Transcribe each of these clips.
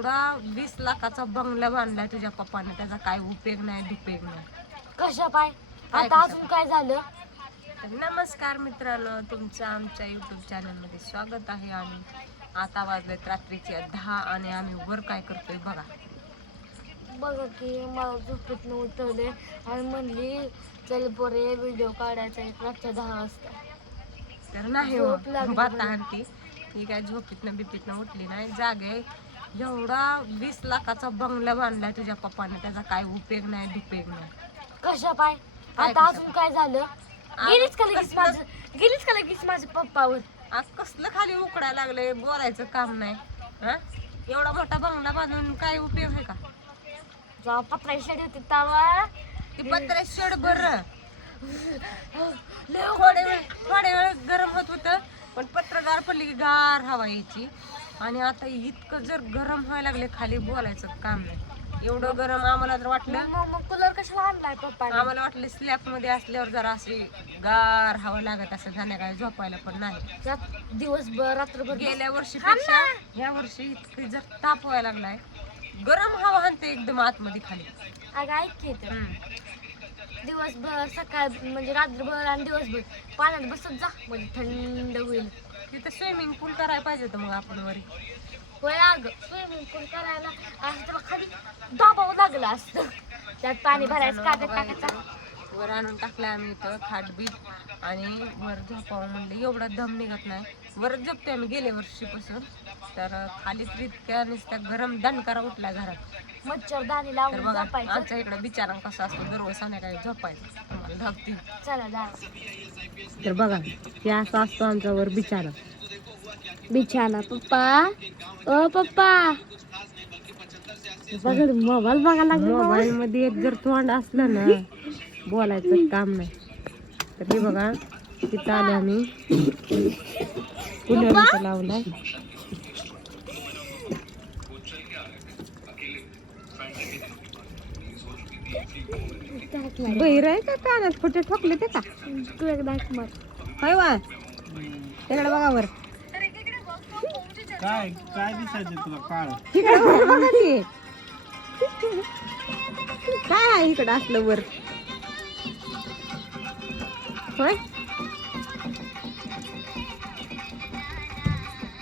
एवढा 20 लाखाचा बंगला बांधलाय तुझ्या पप्पाने, त्याचा काय उपयोग नाही दुपेग नाही. कशा पाय काय आता कशा अजून काय झालं? तर नमस्कार मित्रांनो, तुमचं आमच्या यूट्यूब चॅनलमध्ये स्वागत आहे. आणि आता वाजलेत रात्रीचे 10 आणि आम्ही वर काय करतोय बघा. बघा की मला झोपेतनं उठवले आणि म्हणली चल पोरे व्हिडिओ काढायचा एक रातच्या 10 वाजता. तर नाही झोप लागली बाता मला. आणती ही काय झोपीतनं बिपीतनं उठली नाही, जागे. एवढा 20 लाखाचा बंगला बांधलाय तुझ्या पप्पाने, त्याचा काय उपयोग नाही दुपेग नाही. कशा पाय काय आता कशा अजून काय झालं? गेलीच का लगेच माझ्या पप्पावर? आज कसलं खाली उकडायला लागले, बोलायचं काम नाही. हा एवढा मोठा बंगला बांधून काय उपयोग आहे का? जेव्हा पत्रा शेड होते तेव्हा ती पत्रे शेड बर लय थोडे वेळ गरम होत होतं, पण पत्रगार पडली की गार हवा यायची. आणि आता इतकं जर गरम व्हायला लागले, खाली बोलायचं काम नाही. एवढं गरम आम्हाला तर वाटलं, मग कूलर कशाला आणलाय पप्पा? आम्हाला वाटलं स्लॅब मध्ये असल्यावर जरा अशी गार हवा लागत असं, संध्याकाळी झोपायला पण नाही. दिवसभर रात्रभर गेल्या वर्षीपेक्षा ह्या वर्षी इतकी जर ताप व्हायला लागलाय, गरम हवा आणते एकदम आतमध्ये खाली. अगं ऐक की तर. दिवसभर सकाळ म्हणजे रात्रभर आणि दिवसभर पाण्यात बसत जा, म्हणजे थंड होईल. तिथं स्विमिंग पूल करायला पाहिजे होतं मग आपण वरी. होय अगं, स्विमिंग पूल करायला असं त्याला खाली दाबावं लागलं असतं. त्यात पाणी भरायचं, कागद टाकायचा. वर आणून टाकलं आम्ही इथं खाटबीट, आणि वर झोपावं म्हणलं, एवढा दम निघत नाही. वरच झोपते आम्ही गेल्या वर्षीपासून. तर खाली तर इतक्या नुसत्या गरम दणकारा उठला घरात. मच्छरदाणी तर लावून बघा झोपायचं. आमच्या इकडे बिचारा कसा असतो, दररोज संध्याकाळी झोपायचं तुम्हाला धावती. चला जा. तर बघा ते असं असतो आमचा वर बिचारा. बिछाना पप्पा, ओ पप्पा मोबाईल बघायला लागला. मोबाईल मध्ये एक जर तोंड असलं ना, बोलायचं काम नाही. तर हे बघा तिथं आले आम्ही, कूलर इथं लावलाय. बहिर आहे का, कानात कुठे ठोकले ते का? तू एकदा मार. होय वा, तिकडे बघा वर. काय काय दिसायचं तुला काळ? तिकडे वर बघा की. काय आहे इकडं असलं वर? होय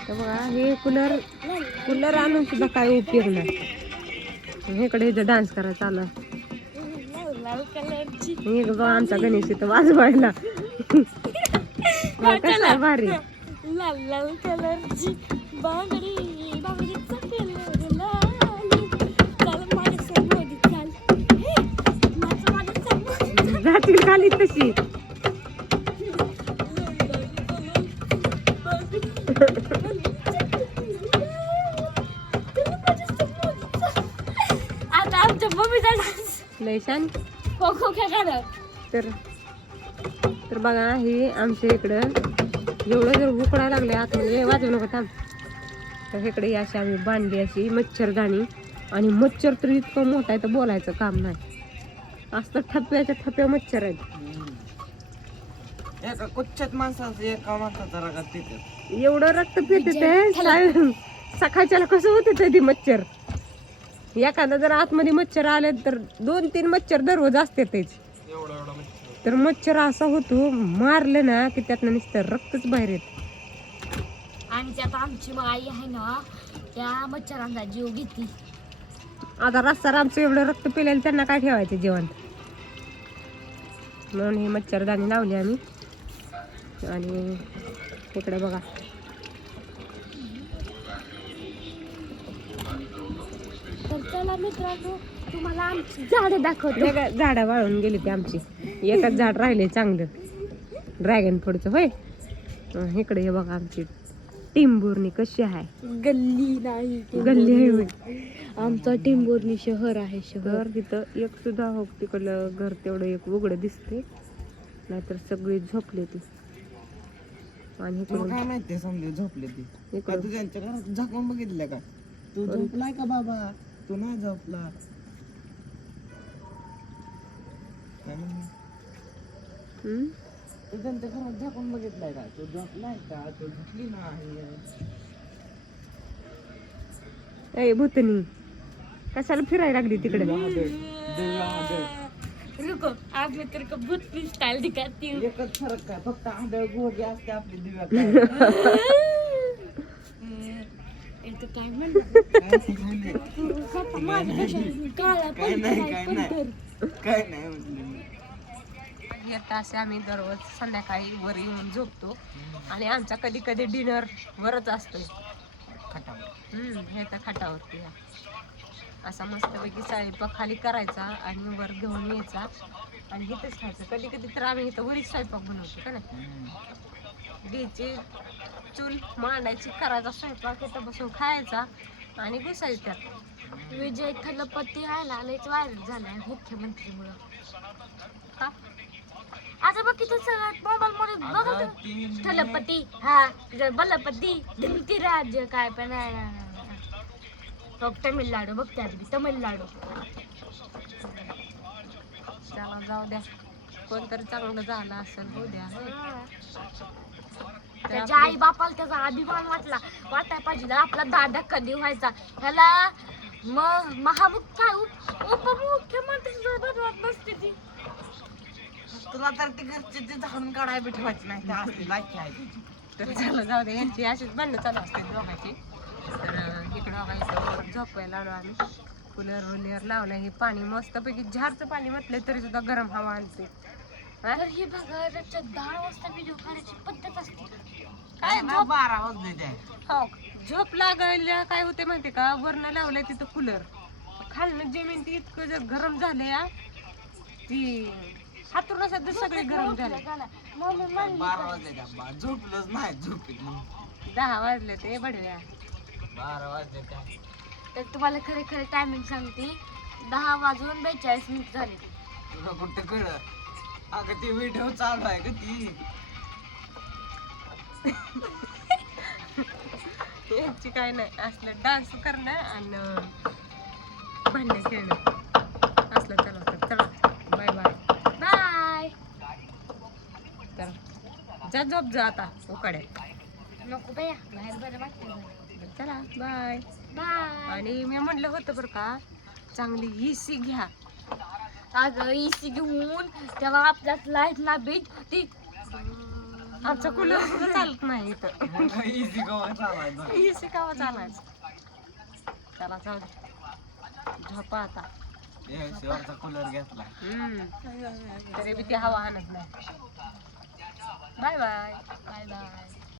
तर बघा हे कूलर आणून सुद्धा काय उपयोग नाही. इकडे इथं डान्स करायला चालू आहे. लाल कलरची हे बघा आमचा गणेश इथं वाजवायला. कसा आहे भारी. लाल लाल कलरची बांगडी, बांगडीचा कलर लाल. चल माझ्या समोर चल, माझ्या समोर जातील खाली तशी. आता आमच्या मम्मीचा डान्स लय छान. खो खो खेळणार. तर बघा हे आमच्या इकडं एवढं जर उकडायला लागले आतमध्ये, वाजवू नको थांब. तर इकडे अशी आम्ही बांधली अशी मच्छरदाणी, आणि मच्छर तर इतकं मोठा आहे तर बोलायचं काम नाही. असं ठप्प्याच्या ठप्प्या मच्छर आहेत. एका कुच्च्यात माणसाचं एका माणसाचा रगात तिथं एवढं रक्त पिते सकाळच्याला कसं होते ती मच्छर. एखादा जर आतमध्ये मच्छर आले तर 2-3 मच्छर दररोज असते तेच. एवढा एवढा मच्छर. तर मच्छर असा होतो, मारलं ना की त्यातनं नुसतं रक्तच बाहेर येत. आणि त्यात आमची आई आहे ना, त्या मच्छरांचा जीव घेतली. आता रस्ता आमचं एवढं रक्त पिलेलं, त्यांना काय ठेवायचं जेवण. म्हणून ही मच्छरदाणी लावली आम्ही. आणि इकडे बघा तर चला मित्रांनो, तुम्हाला आमची झाडं दाखवतो. झाडं वाळून गेली ती आमची. एकच झाड राहिले चांगलं, ड्रॅगन फ्रूटचं. होय इकडे हे बघा आमची टिंबुर्णी कशी आहे. गल्ली नाही, गल्ली आहे होय. आमचं टिंबुर्णी शहर आहे. शहर घर तिथं एक सुद्धा हो, तिकडलं घर तेवढं एक उघडं दिसते, नाहीतर सगळी झोपले ती. आणि तुला इकडून काय माहिती समजे झोपले ती का? इकडून तू त्यांच्या घरात झाकून बघितलं का? तू झोपलाय का बाबा? तू नाही झोपला. काय म्हणली? तू त्यांच्या घरात झाकून बघितलंय का? तू झोपलाय का? तू झोपली नाही. ए भूतनी कशाला फिरायला लागली तिकडे रुको आप मैं तेरे को भूत की स्टाइल दिखाती हूँ. एकच फरक काय फक्त आंधळ गोगी असते आपली दिव्या इथं काय म्हणलं काळा काय नाही काय पण नाही काय नाही म्हटलं मी. येत असे आम्ही दररोज संध्याकाळी वर येऊन झोपतो आणि आमचा कधी कधी डिनर वरच असतोय ह्याच्या खाटावरती असा मस्तपैकी स्वयंपाक खाली करायचा आणि वर घेऊन यायचा आणि इथंच खायचं. कधी कधी तर आम्ही इथं वरीच स्वयंपाक बनवतो का नाही घ्यायची चूल मांडायची करायचा स्वयंपाक इथं बसून खायचा आणि घुसायचं त्यात. विजय थलपती आहे लयच व्हायरल झालाय मुख्यमंत्रीमुळं. का आता बघ किती सगळं मोबाईल मध्ये बघत थलपती हा बलपती ढिमती राज्य काय पण आहे. बघ तमिळनाडू बघ त्यात बी तमिळनाडू. चला जाऊ द्या कोणतरी चांगलं झालं असेल हो द्या. त्याच्या आई बापाला त्याचा अभिमान वाटायला पाहिजे. आपला दादा कधी व्हायचा ह्याला उपमुख्यमंत्री बनवत नसते ती. तुला तर ती घरची ती झाडून काढायला बी ठेवायची नाही त्या असली लायकी आहे तिची. तर चला जाऊ दे यांची अशीच भांडणं चालू असते दोघांची. तर इकडं बघायचं झोपायला आलो आम्ही कूलर लावलं. हे पाणी मस्तपैकी झारचं पाणी म्हटलं तरी सुद्धा गरम हवा आणते. तर हे बघा त्याच्या 10 वाजता व्हिडिओ काढायची पद्धत असते. काय ना 12 वाजले त्या. हो झोप लागायला काय होते माहिती का वरनं लावलंय तिथं कूलर खालनं जमीन ती इतकं जर गरम झाले ती हातून सध्या सगळे गरम झाले. 12 वाजले त्या. झोपलोच नाही झोपेत मग. 10 वाजले ते बडव्या 12 वाजले त्या. तर तुम्हाला खरे टायमिंग सांगते 10 वाजून 42 मिनिट झाले. तुला कुठं कळलं अगं ती व्हिडिओ चालू आहे का ती. यांची काय नाही असलं डान्स करणं आणि भांडण खेळणं असलं चालवतात. चला बाय बाय बाय. तर जा झोप जा आता उकाड्या. नको बाया बाहेर बरं वाटतं. चला बाय. बाय. आणि मी म्हणलं होतं बरं का चांगली इसी घ्या. अगं इसी घेऊन तेव्हा आपल्यात लाईट ना बीट ती आमचा कूलर सुद्धा चालत नाही इथं. इझी गोवा चालायचं. इसी कावा चालायचं. चला जाऊ दे झोपा आता. शेवटचा कूलर घेतला. तरी बी ती हवा आणत नाही. Bye bye. Bye bye.